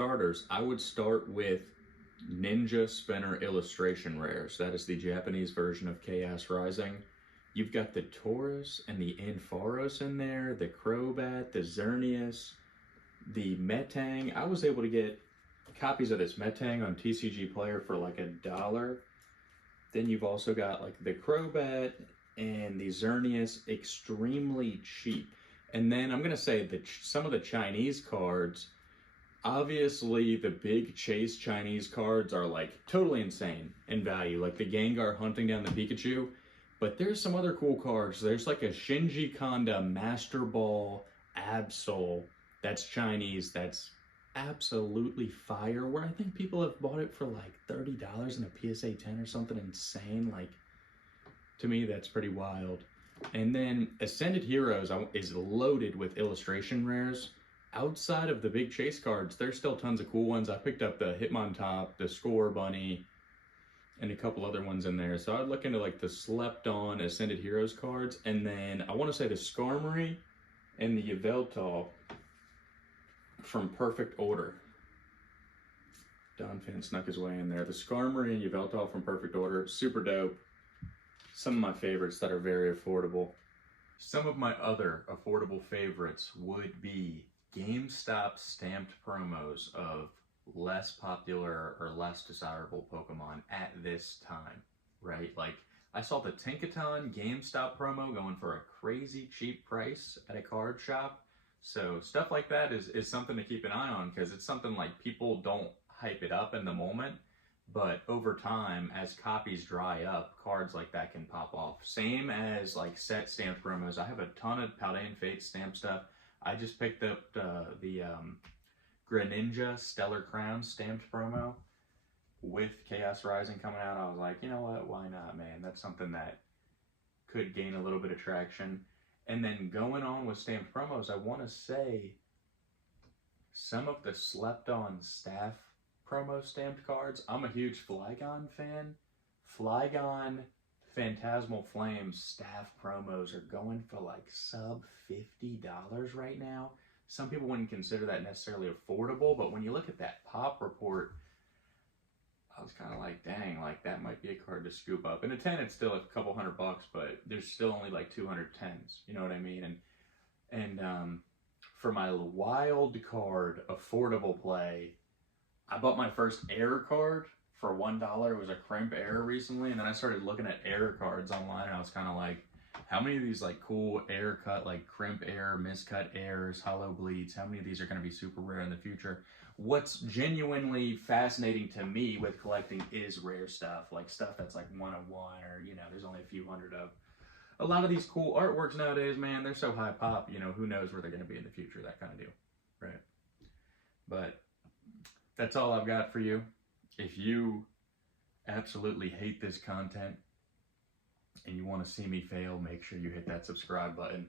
starters, I would start with Ninja Spinner Illustration Rares. That is the Japanese version of Chaos Rising. You've got the Taurus and the Ampharos in there, the Crobat, the Xerneas, the Metang. I was able to get copies of this Metang on TCG Player for like $1. Then you've also got like the Crobat and the Xerneas extremely cheap. And then I'm going to say that some of the Chinese cards, obviously the big chase Chinese cards are like totally insane in value, like the Gengar hunting down the Pikachu. But there's some other cool cards. There's like a Shinji Kanda Master Ball Absol that's Chinese, that's absolutely fire, where I think people have bought it for like $30 in a PSA 10 or something insane. Like, to me, that's pretty wild. And then Ascended Heroes is loaded with illustration rares. Outside of the big chase cards, there's still tons of cool ones. I picked up the Hitmontop, the Score Bunny, and a couple other ones in there. So I'd look into like the Slept On Ascended Heroes cards. And then I want to say the Skarmory and the Yveltal from Perfect Order. Don Fan snuck his way in there. The Skarmory and Yveltal from Perfect Order, super dope. Some of my favorites that are very affordable. Some of my other affordable favorites would be GameStop stamped promos of less popular or less desirable Pokemon at this time, right? Like, I saw the Tinkaton GameStop promo going for a crazy cheap price at a card shop. So stuff like that is something to keep an eye on, because it's something like people don't hype it up in the moment, but over time, as copies dry up, cards like that can pop off. Same as like set stamped promos. I have a ton of Paldean Fates stamp stuff. I just picked up the Greninja Stellar Crown stamped promo with Chaos Rising coming out. I was like, you know what, why not, man? That's something that could gain a little bit of traction. And then going on with stamped promos, I want to say some of the Slept On staff promo stamped cards. I'm a huge Flygon fan. Flygon Phantasmal Flames staff promos are going for like sub $50 right now. Some people wouldn't consider that necessarily affordable, but when you look at that pop report, I was kind of like, dang, like that might be a card to scoop up. In a 10, it's still a couple $100, but there's still only like 200 10s. You know what I mean? And for my wild card affordable play, I bought my first Air card for $1. It was a Crimp Air recently, and then I started looking at Air cards online, and I was kind of like, how many of these like cool Air cut, like Crimp Air, Miscut Airs, Hollow Bleeds, how many of these are going to be super rare in the future? What's genuinely fascinating to me with collecting is rare stuff, like stuff that's like 101, or, you know, there's only a few hundred of. A lot of these cool artworks nowadays, man, they're so high pop, you know, who knows where they're going to be in the future, that kind of deal, right? But that's all I've got for you. If you absolutely hate this content and you want to see me fail, make sure you hit that subscribe button.